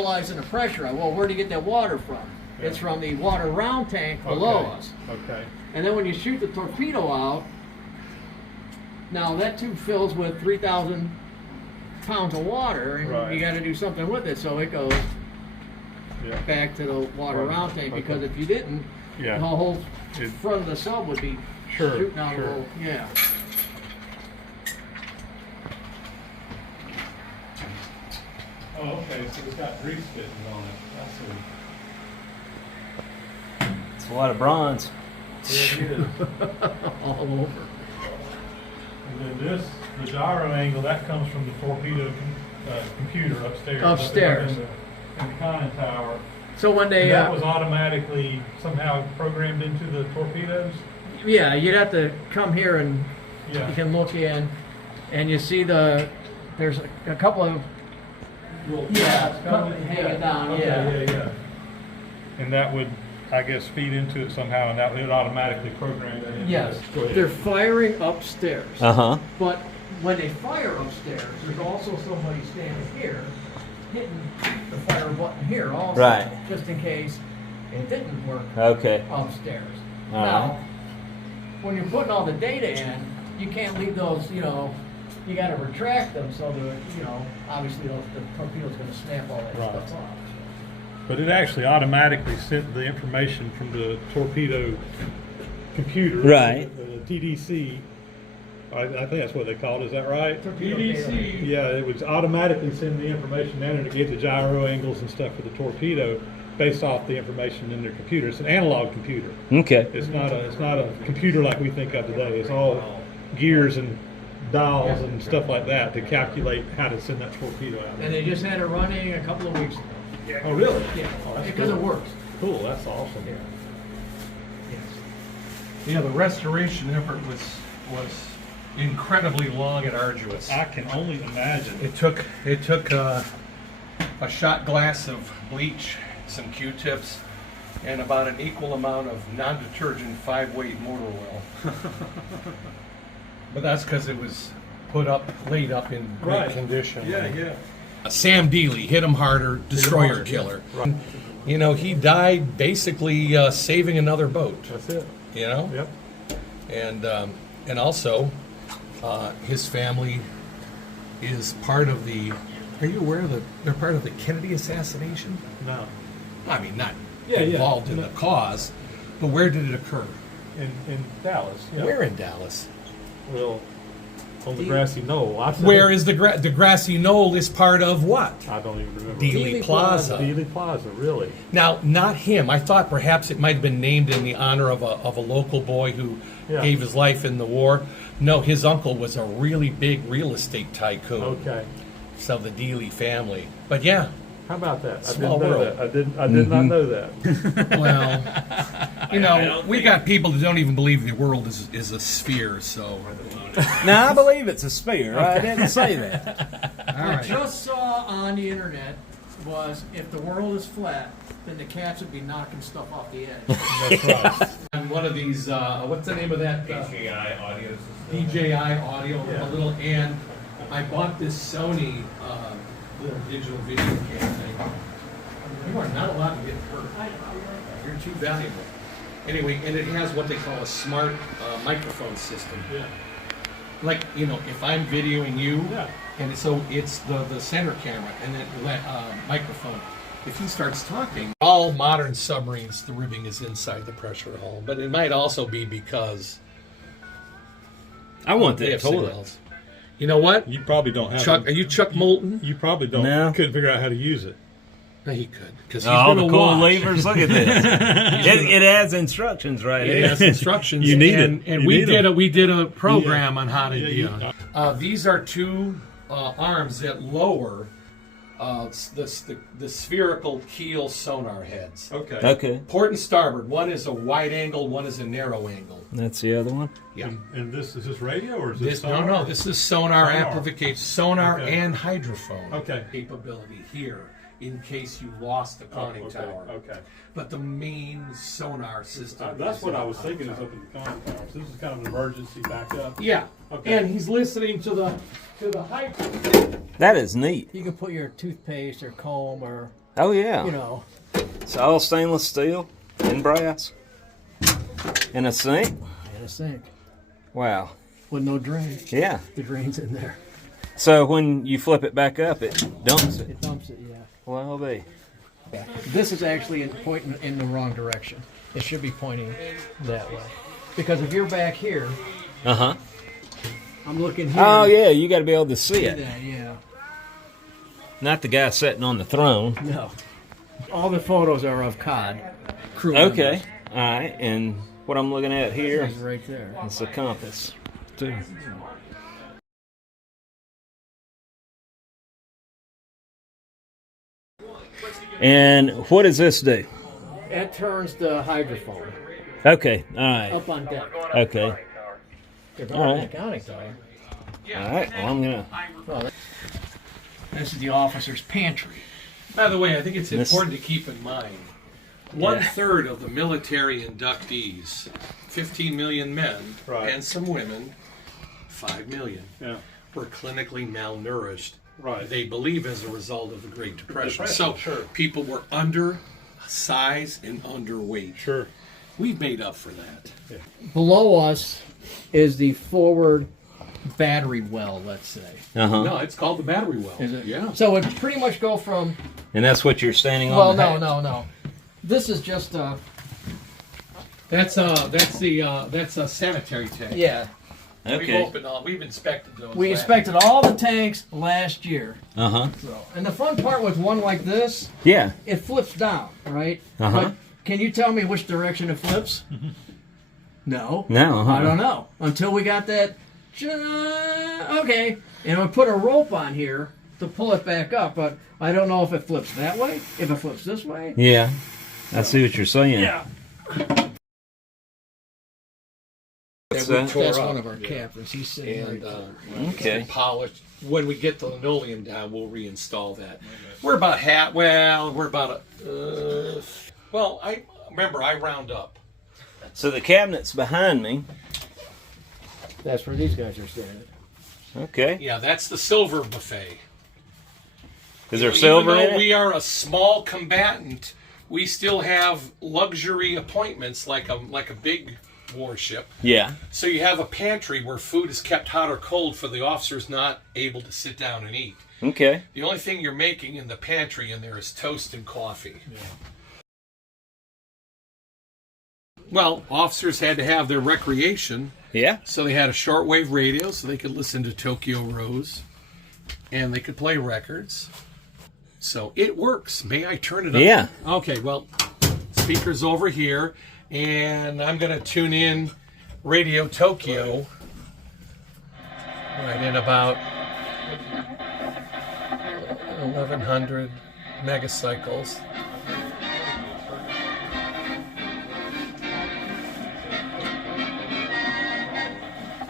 Stabilizing the pressure. Well, where do you get that water from? Yeah. It's from the water round tank below us. Okay. And then when you shoot the torpedo out, now that tube fills with 3,000 pounds of water, and Right. you got to do something with it, so it goes back to the water round tank. Because if you didn't, the whole front of the sub would be shooting out a little. Yeah. Oh, okay. So it's got grease fittings on it. I see. It's a lot of bronze. Yeah, it is. All over. And then this, the gyro angle, that comes from the torpedo computer upstairs. Upstairs. In the conning tower. So when they And that was automatically somehow programmed into the torpedoes? yeah, you'd have to come here and you can look in, and you see there's a couple of hanging down. Okay, and that would, I guess, feed into it somehow, and that would automatically program that in. Yes, they're firing upstairs. But when they fire upstairs, there's also somebody standing here hitting the fire button here also, Right. just in case it didn't work upstairs. Now, when you're putting all the data in, you can't leave those, you got to retract them so that, obviously the torpedo's going to snap all that stuff off. But it actually automatically sent the information from the torpedo computer, Right. the TDC. I think that's what they called it. Is that right? TDC. Yeah, it would automatically send the information down and to get the gyro angles and stuff for the torpedo based off the information in their computer. It's an analog computer. Okay. It's not a computer like we think of today. It's all gears and dials and stuff like that to calculate how to send that torpedo out. And they just had it running a couple of weeks ago. Oh, really? Yeah, Oh, that's because cool. it works. Cool, that's awesome. Yeah, the restoration effort was incredibly long and arduous. I can only imagine. It took a shot glass of bleach, some Q-tips, and about an equal amount of non-detergent 5-weight motor oil. But that's because it was laid up in great condition. Yeah. Sam Dealey, hit him harder, destroyer killer. Right. He died basically saving another boat. That's it. Yep. And also, his family is part of the. Are you aware that they're part of the Kennedy assassination? No. I mean, not Yeah. involved in the cause, but where did it occur? In Dallas. Yeah. Where in Dallas? Well, on the grassy knoll. Where is the grassy knoll? Is part of what? I don't even remember. Dealey Plaza. Dealey Plaza, really? Now, not him. I thought perhaps it might have been named in the honor of a local boy who gave his life in the war. No, his uncle was a really big real estate tycoon. Okay. So the Dealey family. But yeah. How about that? Small I didn't know world. that. I did not know that. Well, we got people that don't even believe the world is a sphere, so. No, I believe it's a sphere. I didn't say that. I just saw on the internet was if the world is flat, then the cats would be knocking stuff off the edge. That's right. On one of these, what's the name of that? DJI audio system. DJI audio, a little, and I bought this Sony little digital video camera thing. You are not allowed to get hurt. You're too valuable. Anyway, and it has what they call a smart microphone system. Yeah. Like, if I'm videoing you, Yeah. and so it's the center camera and then microphone. If he starts talking, all modern submarines, the ribbing is inside the pressure hull, but it might also be because I want they that have toilet. signals. You know what? You probably don't have Chuck, are you Chuck Moulton? You probably don't. No. Couldn't figure out how to use it. No, he could, because he's Oh, going the to cool watch. levers! Look at this. it has instructions right It here. has instructions. You need and, it. And You we need did a program on how to Yeah, do. These are two arms that lower the spherical keel sonar heads. Okay. Okay, Port and starboard. One is a wide angle. One is a narrow angle. that's the other one. Yeah. And this is this radio or is this No, sonar? this is sonar Sonar. amplification, sonar Okay. and hydrophone Okay. capability here in case you lost the conning tower. Okay. But the main sonar system. That's is what in I the was conning thinking is tower. up in the conning tower. So this is kind of an emergency backup. Yeah. Okay. And he's listening to the hyper. That is neat. You can put your toothpaste or comb or Oh yeah. You know. It's all stainless steel and brass. And a sink. And a sink. Wow. With no drain. Yeah. The drain's in there. So when you flip it back up, it dumps it. It dumps it, yeah. Well, I'll be. Yeah. This is actually pointing in the wrong direction. It should be pointing that way. Because if you're back here, Uh-huh. I'm looking here. Oh yeah, you got to be able to see it. That, yeah. Not the guy sitting on the throne. No. All the photos are of COD crew Okay. members. All right. And what I'm looking at here It's right there. is the compass too. And what does this do? That turns the hydrophone Okay. All right. up on deck. Okay. They're All right. mechanic tower. All right. Well, I'm gonna. Well, this is the officer's pantry. By the way, I think it's This- important to keep in mind, 1/3 of the military inductees, 15 million men Right. and some women, 5 million, Yeah. were clinically malnourished. Right. They believe as a result of the Great Depression. So sure. people were undersized and underweight. Sure. We've made up for that. Below us is the forward battery well, let's say. Uh huh. No, it's called the battery well. Is it? Yeah. So it pretty much go from. And that's what you're standing on. Well, the no, hatch? no. This is just That's a sanitary tank. yeah. We've Okay. opened all. We've inspected those. We last- inspected all the tanks last year. Uh huh. So, and the fun part with one like this, Yeah. it flips down, right? Uh-huh. But can you tell me which direction it flips? No. No. Uh-huh. I don't know. Until we got that. Okay. And we put a rope on here to pull it back up, but I don't know if it flips that way, if it flips this way. Yeah. I see what you're saying. Yeah. What's that we that? tore That's up. one of our captains. He's sitting And right Okay. polished. When we get the linoleum down, we'll reinstall that. We're about half. Well, we're about a. Well, I remember I round up. So the cabinet's behind me. That's where these guys are standing. Okay. Yeah, that's the silver buffet. Is there Even silver though in it? we are a small combatant, we still have luxury appointments like a big warship. Yeah. So you have a pantry where food is kept hot or cold for the officers not able to sit down and eat. Okay. The only thing you're making in the pantry in there is toast and coffee. Yeah. Well, officers had to have their recreation, Yeah. so they had a shortwave radio so they could listen to Tokyo Rose, and they could play records. So it works. May I turn it up? Yeah. Okay, well, speaker's over here, and I'm going to tune in Radio Tokyo right in about 1100 megacycles.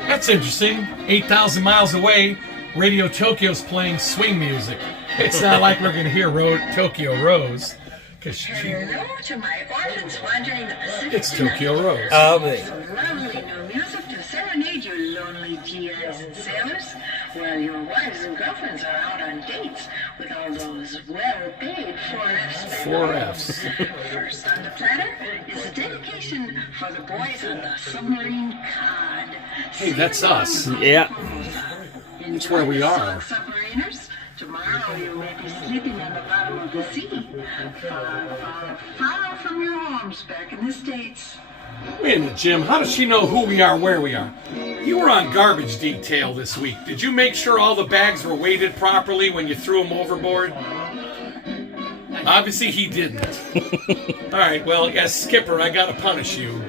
That's interesting. 8,000 miles away, Radio Tokyo's playing swing music. It's not like we're going to hear Tokyo Rose, because Hello to my orphans wandering the Pacific. it's Tokyo Rose. I'll be. Some lovely new music to serenade you lonely GIs and sailors, while your wives and girlfriends are out on dates with all those well-paid 4Fs. 4Fs. First on the platter is a dedication for the boys on the submarine COD. Hey, that's us. Yeah. That's where we are. Submariners. Tomorrow you may be sleeping on the bottom of the sea, far, far, far from your homes back in the States. Wait a minute, Jim. How does she know who we are, where we are? You were on garbage detail this week. Did you make sure all the bags were weighted properly when you threw them overboard? Obviously, he didn't. All right. Well, as skipper, I gotta punish you.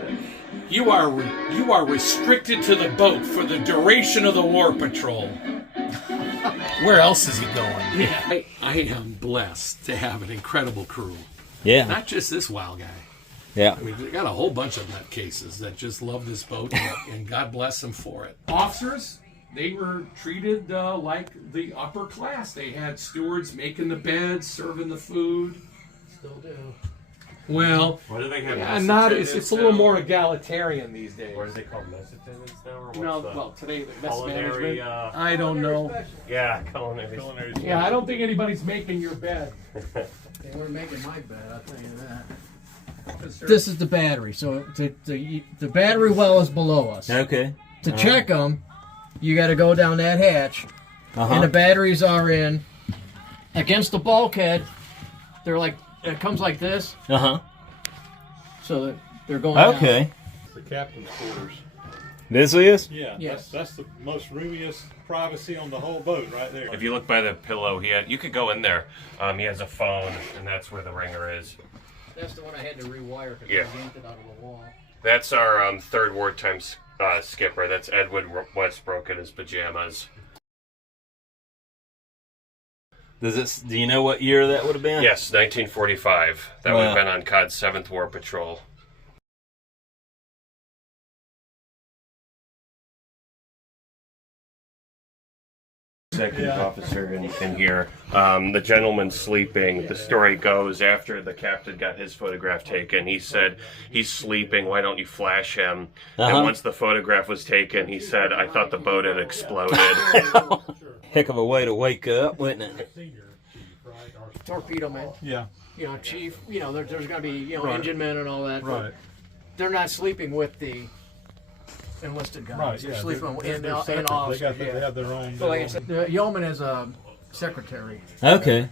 You are restricted to the boat for the duration of the war patrol. Where else is he going? Yeah. I am blessed to have an incredible crew. Yeah. Not just this wild guy. Yeah. I mean, we got a whole bunch of nutcases that just love this boat, and God bless them for it. Officers, they were treated like the upper class. They had stewards making the beds, serving the food. Still do. Well, What do they have? yeah, mess not. attendants It's a little now? more egalitarian these days. Or is it called mess attendants now? Or what's No, the well, today the mess culinary? management. I don't know. Yeah, culinary. Yeah, I don't think anybody's making your bed. They weren't making my bed, I'll tell you that. This is the battery. So the battery well is below us. Okay. To check them, you got to go down that hatch, and the batteries are in against the bulkhead. They're like, it comes like this. So they're going Okay. The captain's quarters. This is? Yeah. Yes. That's the most roomiest privacy on the whole boat right there. If you look by the pillow, you could go in there. He has a phone, and that's where the ringer is. That's the one I had to rewire because Yeah. I yanked it out of the wall. That's our third wartime skipper. That's Edward Westbrook in his pajamas. Do you know what year that would have been? Yes, 1945. That would have been on COD's 7th War Patrol. Executive officer in here. The gentleman sleeping. The story goes after the captain got his photograph taken, he said, "He's sleeping, why don't you flash him?" And once the photograph was taken, he said, "I thought the boat had exploded." Heck of a way to wake up, wouldn't it? Torpedo man. Yeah. You know, chief. You know, there's got to be engine men and all that. Right. They're not sleeping with the enlisted guys. Right. They're Yeah. sleeping in They're separate. officers. They have their own. So like I said, the yeoman is a secretary. Okay.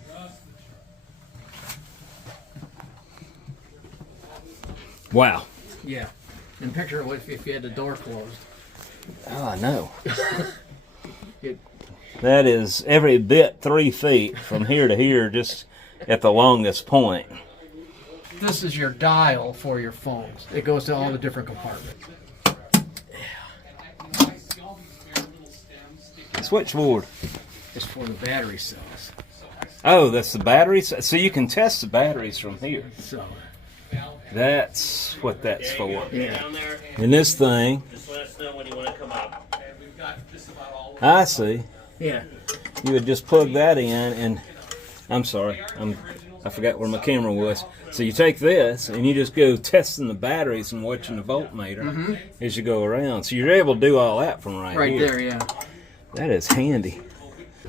Wow. Yeah. And picture it if you had the door closed. Oh, I know. It, That is every bit 3 feet from here to here, just at the longest point. this is your dial for your phones. It goes to all the different compartments. Switchboard. It's for the battery cells. Oh, that's the batteries. So you can test the batteries from here. So, That's what that's for. yeah. And this thing, Just let us know when you want to come up. I see. Yeah. You would just plug that in, and I'm sorry, I forgot where my camera was. So you take this, and you just go testing the batteries and watching the voltmeter as you go around. So you're able to do all that from right Right here. there, yeah. That is handy.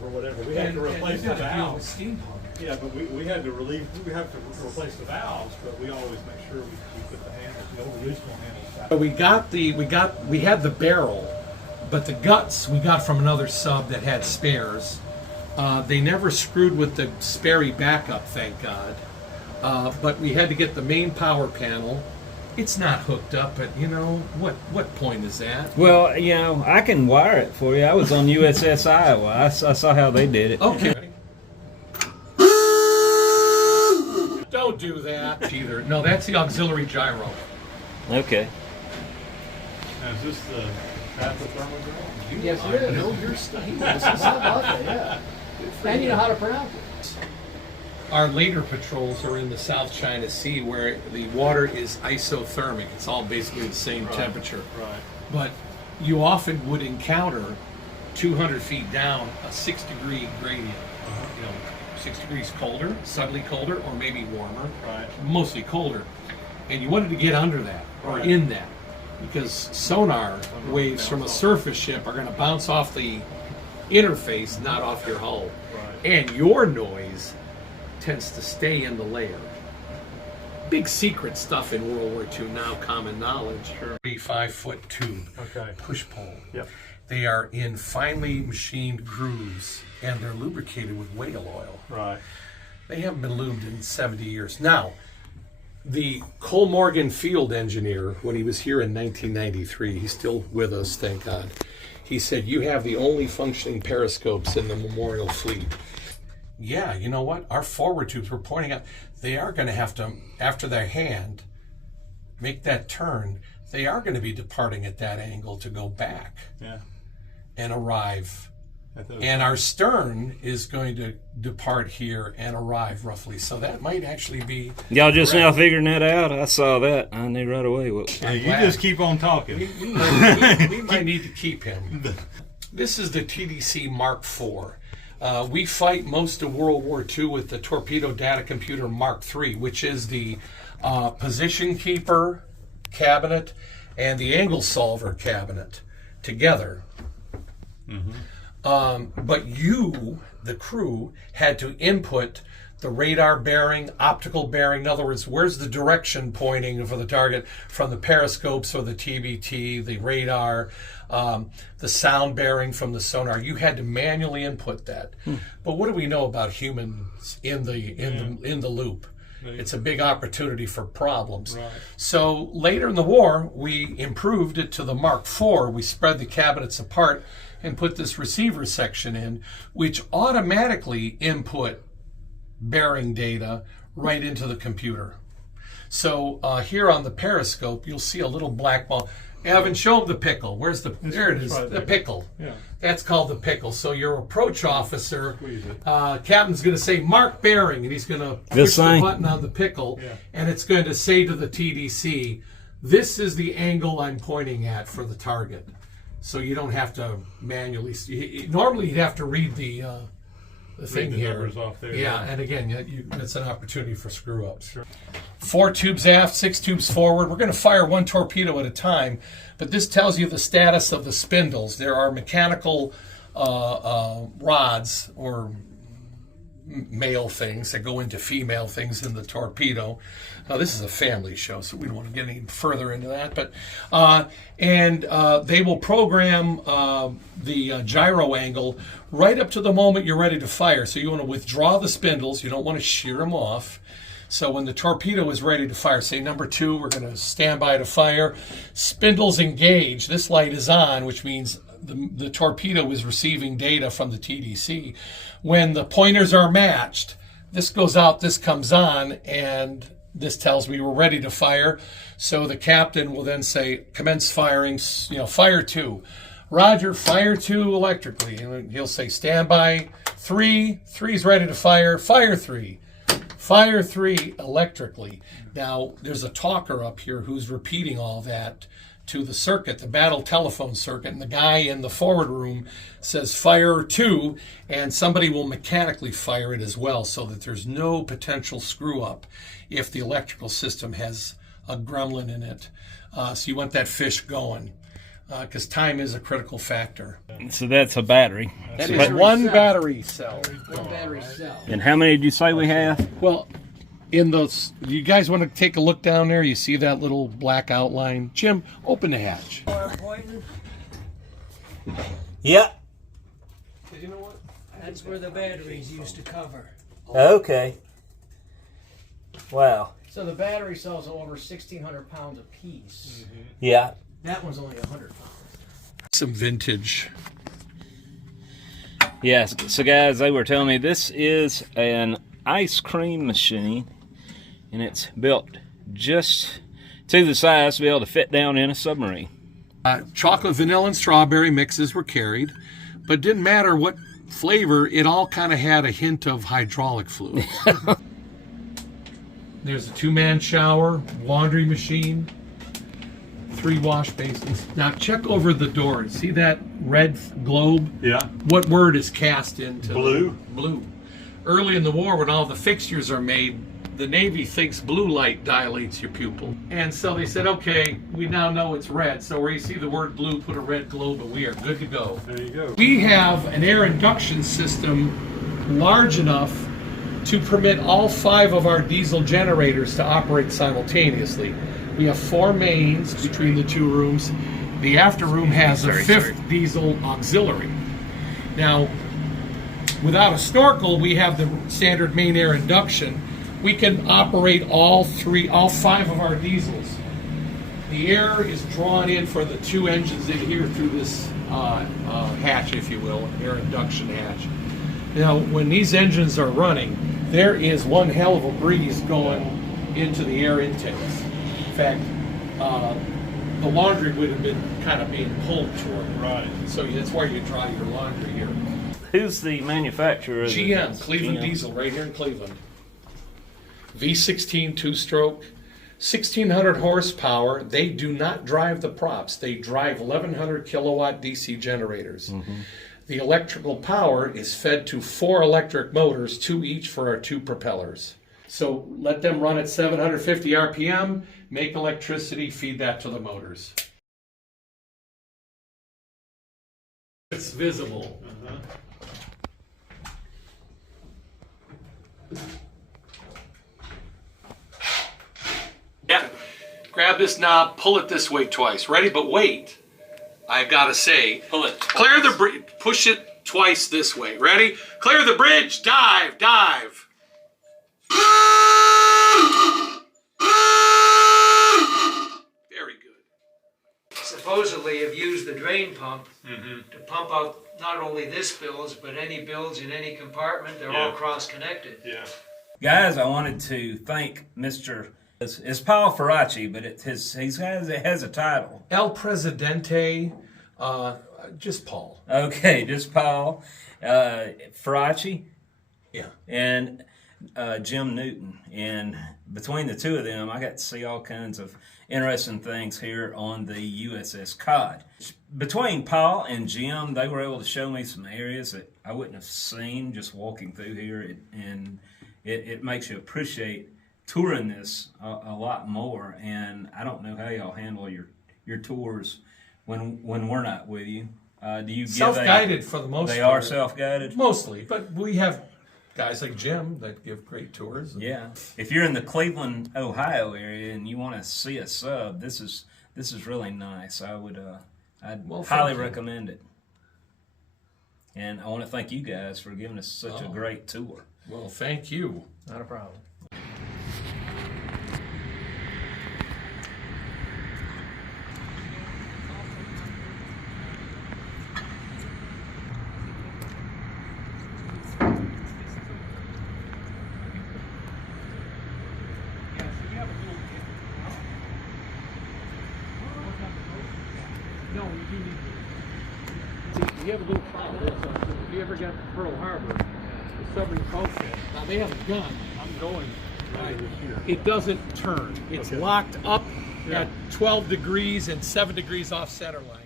Or whatever. We had to replace the valves. Yeah, but we had to replace the valves, but we always make sure we put the handles, the old original handles back. But we had the barrel, but the guts we got from another sub that had spares. They never screwed with the Sperry backup, thank God. But we had to get the main power panel. It's not hooked up, but you know what point is that? Well, you know, I can wire it for you. I was on USS Iowa. I saw how they did it. Okay. Don't do that either. No, that's the auxiliary gyro. Okay. Now, is this the pathothermal? Yes, it is. No, you're studying this. How about that? Yeah. And you know how to pronounce it. Our later patrols are in the South China Sea where the water is isothermic. It's all basically the same temperature. Right. But you often would encounter 200 feet down a 6-degree gradient. You know, 6 degrees colder, suddenly colder, or maybe warmer. Right. Mostly colder. And you wanted to get under that or Right. in that because sonar waves from a surface ship are going to bounce off the interface, not off your hull. Right. And your noise tends to stay in the layer. Big secret stuff in World War II, now common knowledge. 35-foot tube, Okay. push-pull. Yep. They are in finely machined grooves, and they're lubricated with whale oil. Right. They haven't been lubed in 70 years. Now, the Cole Morgan field engineer, when he was here in 1993, he's still with us, thank God, he said, "You have the only functioning periscopes in the Memorial Fleet." Yeah, you know what? Our forward tubes were pointing out they are going to have to, after their hand, make that turn. They are going to be departing at that angle to go back Yeah. and arrive. At those- And our stern is going to depart here and arrive roughly. So that might actually be. Y'all just correct. now figuring that out? I saw that. I knew right away. Yeah, you glad. just keep on talking. We might need to keep him. This is the TDC Mark IV. We fight most of World War II with the Torpedo Data Computer Mark III, which is the position keeper cabinet and the angle solver cabinet together. But you, the crew, had to input the radar bearing, optical bearing. In other words, where's the direction pointing for the target from the periscopes or the TBT, the radar, the sound bearing from the sonar. You had to manually input that. But what do we know about humans in the loop? It's a big opportunity for problems. Right. So later in the war, we improved it to the Mark IV. We spread the cabinets apart and put this receiver section in, which automatically input bearing data right into the computer. So here on the Periscope, you'll see a little black ball. Evan, show them the pickle. Where's the? There it is. Right the pickle. Yeah. That's called the pickle. So your approach officer, captain's going to say mark bearing, and he's going to push the button on the pickle, and it's going to say to the TDC, "This is the angle I'm pointing at for the target." So you don't have to manually. Normally, you'd have to read the thing here. Off there, and again, it's an opportunity for screw ups. Sure. 4 tubes aft, 6 tubes forward. We're going to fire one torpedo at a time, but this tells you the status of the spindles. There are mechanical rods or male things that go into female things in the torpedo. Now, this is a family show, so we don't want to get any further into that. But they will program the gyro angle right up to the moment you're ready to fire. So you want to withdraw the spindles. You don't want to shear them off. So when the torpedo is ready to fire, say number 2, we're going to stand by to fire. Spindles engage. This light is on, which means the torpedo is receiving data from the TDC. When the pointers are matched, this goes out, this comes on, and this tells me we're ready to fire. So the captain will then say, commence firing, fire 2. Roger, fire 2 electrically. And he'll say, stand by 3. 3's ready to fire. Fire 3. Fire 3 electrically. Now, there's a talker up here who's repeating all that to the circuit, the battle telephone circuit, and the guy in the forward room says fire 2, and somebody will mechanically fire it as well so that there's no potential screw up if the electrical system has a gremlin in it. So you want that fish going because time is a critical factor. So that's a battery. That is one battery cell. One battery cell. And how many did you say we have? Well, in those, you guys want to take a look down there? You see that little black outline? Jim, open the hatch. Yeah. You know what? That's where the batteries used to cover. Okay. Wow. So the battery cells are over 1,600 pounds a piece. Mm-hmm. Yeah. That one's only 100 pounds. Some vintage. Yes. So guys, they were telling me this is an ice cream machine, and it's built just to the size to be able to fit down in a submarine. Chocolate, vanilla, and strawberry mixes were carried, but it didn't matter what flavor, it all kind of had a hint of hydraulic fluid. There's a 2-man shower, laundry machine, 3 wash basins. Now check over the door. See that red globe? Yeah. What word is cast into? Blue. Blue. Early in the war, when all the fixtures are made, the Navy thinks blue light dilates your pupil. And so they said, okay, we now know it's red. So where you see the word blue, put a red globe and we are good to go. There you go. We have an air induction system large enough to permit all 5 of our diesel generators to operate simultaneously. We have 4 mains between the 2 rooms. The after room has a 5th diesel auxiliary. Now, without a snorkel, we have the standard main air induction. We can operate all 5 of our diesels. The air is drawn in for the 2 engines in here through this hatch, if you will, air induction hatch. Now, when these engines are running, there is one hell of a breeze going into the air intakes. In fact, the laundry would have been kind of being pulled toward it. Right. So that's why you dry your laundry here. Who's the manufacturer? GM, Cleveland Diesel, right here in Cleveland. V16 2-stroke, 1,600 horsepower. They do not drive the props. They drive 1,100 kilowatt DC generators. Mm-hmm. The electrical power is fed to 4 electric motors, 2 each for our 2 propellers. So let them run at 750 RPM, make electricity, feed that to the motors. It's visible. grab this knob, pull it this way twice. Ready? But wait. I've got to say, Pull it. clear the bridge. Push it twice this way. Ready? Clear the bridge. Dive. Dive. Very good. Supposedly have used the drain pump to pump out not only this bilge, but any bilge in any compartment. They're all cross-connected. Yeah. Guys, I wanted to thank Mr. It's Paul Farace, but it has a title. El Presidente, just Paul. Okay, just Paul Farace. Yeah. And Jim Newton. And between the two of them, I got to see all kinds of interesting things here on the USS.COD. Between Paul and Jim, they were able to show me some areas that I wouldn't have seen just walking through here, and it makes you appreciate touring this a lot more. And I don't know how y'all handle your tours when we're not with you. Do you Self-guided for the most part. They are self-guided? Mostly, but we have guys like Jim that give great tours. Yeah. If you're in the Cleveland, Ohio area and you want to see a sub, this is really nice. I'd highly recommend it. And I want to thank you guys for giving us such a great tour. Well, thank you. Not a problem. You have a little problem. If you ever got to Pearl Harbor, the submarine process. Now they have a gun. I'm going right here. It doesn't turn. It's locked up at 12 degrees and 7 degrees off center line.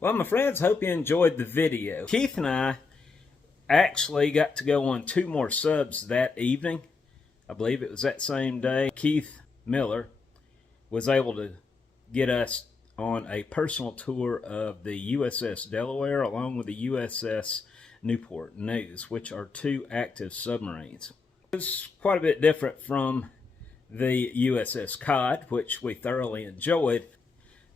Well, my friends, hope you enjoyed the video. Keith and I actually got to go on 2 more subs that evening. I believe it was that same day. Keith Miller was able to get us on a personal tour of the USS Delaware along with the USS Newport News, which are 2 active submarines. It was quite a bit different from the USS.COD, which we thoroughly enjoyed.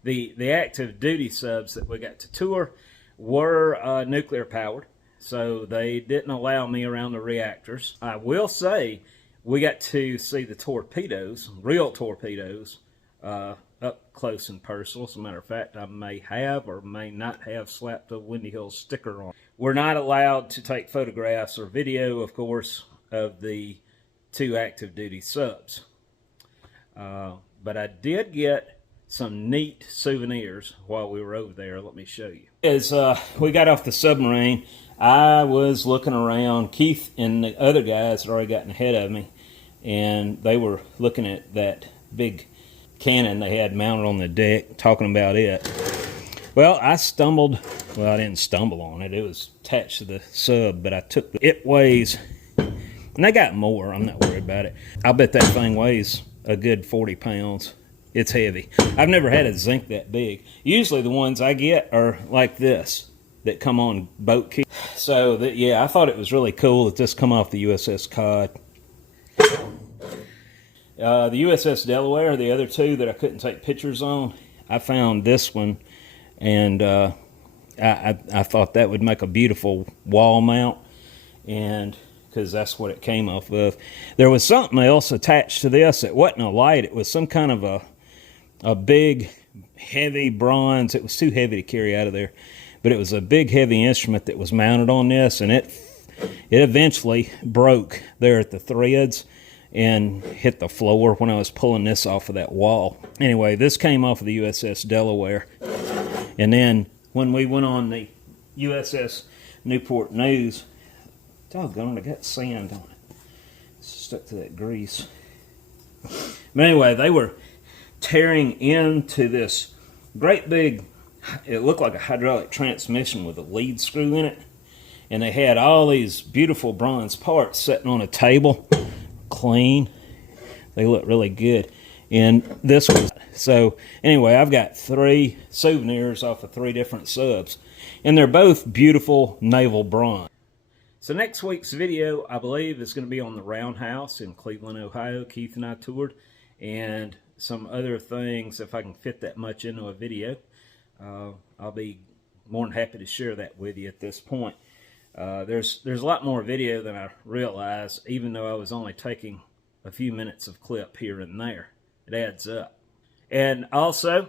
The active duty subs that we got to tour were nuclear powered, so they didn't allow me around the reactors. I will say we got to see the torpedoes, real torpedoes, up close and personal. As a matter of fact, I may have or may not have slapped a Windy Hills sticker on. We're not allowed to take photographs or video, of course, of the 2 active duty subs. But I did get some neat souvenirs while we were over there. Let me show you. As we got off the submarine, I was looking around. Keith and the other guys had already gotten ahead of me, and they were looking at that big cannon they had mounted on the deck, talking about it. Well, I didn't stumble on it. It was attached to the sub, but I took it weighs, and they got more. I'm not worried about it. I bet that thing weighs a good 40 pounds. It's heavy. I've never had a zinc that big. Usually the ones I get are like this, that come on boat key. So, yeah, I thought it was really cool that this come off the USS.COD. The USS Delaware, the other 2 that I couldn't take pictures on, I found this one, and I thought that would make a beautiful wall mount, and because that's what it came off of. There was something else attached to this. It wasn't a light. It was some kind of a big, heavy bronze. It was too heavy to carry out of there. But it was a big, heavy instrument that was mounted on this, and it eventually broke there at the threads and hit the floor when I was pulling this off of that wall. Anyway, this came off of the USS Delaware. And then when we went on the USS Newport News, doggone it, I got sand on it. It's stuck to that grease. But anyway, they were tearing into this great big, it looked like a hydraulic transmission with a lead screw in it. And they had all these beautiful bronze parts sitting on a table, clean. They look really good. And this was, so anyway, I've got 3 souvenirs off of 3 different subs. And they're both beautiful naval bronze. So next week's video, I believe, is going to be on the Roundhouse in Cleveland, Ohio. Keith and I toured. And some other things, if I can fit that much into a video. I'll be more than happy to share that with you at this point. There's a lot more video than I realized, even though I was only taking a few minutes of clip here and there. It adds up. And also,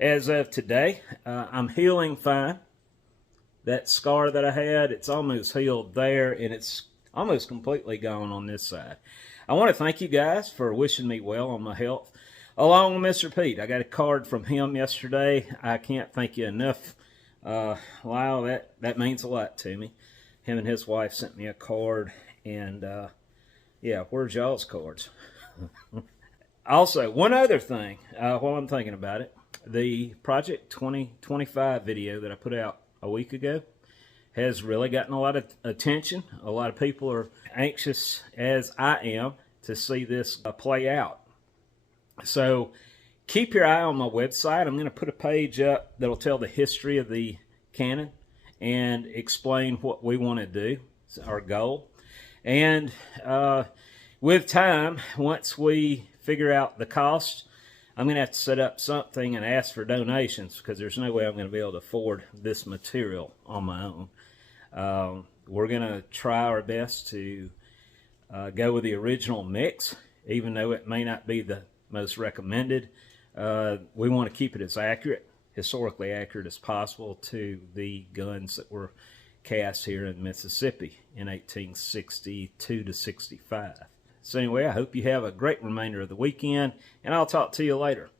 as of today, I'm healing fine. That scar that I had, it's almost healed there, and it's almost completely gone on this side. I want to thank you guys for wishing me well on my health, along with Mr. Pete. I got a card from him yesterday. I can't thank you enough. Wow, that means a lot to me. Him and his wife sent me a card, and yeah, where's y'all's cards? Also, one other thing, while I'm thinking about it, the Project 2025 video that I put out a week ago has really gotten a lot of attention. A lot of people are anxious, as I am, to see this play out. So keep your eye on my website. I'm going to put a page up that'll tell the history of the cannon and explain what we want to do. It's our goal. And with time, once we figure out the cost, I'm going to have to set up something and ask for donations, because there's no way I'm going to be able to afford this material on my own. We're going to try our best to go with the original mix, even though it may not be the most recommended. We want to keep it as accurate, historically accurate as possible to the guns that were cast here in Mississippi in 1862 to 65. So anyway, I hope you have a great remainder of the weekend, and I'll talk to you later.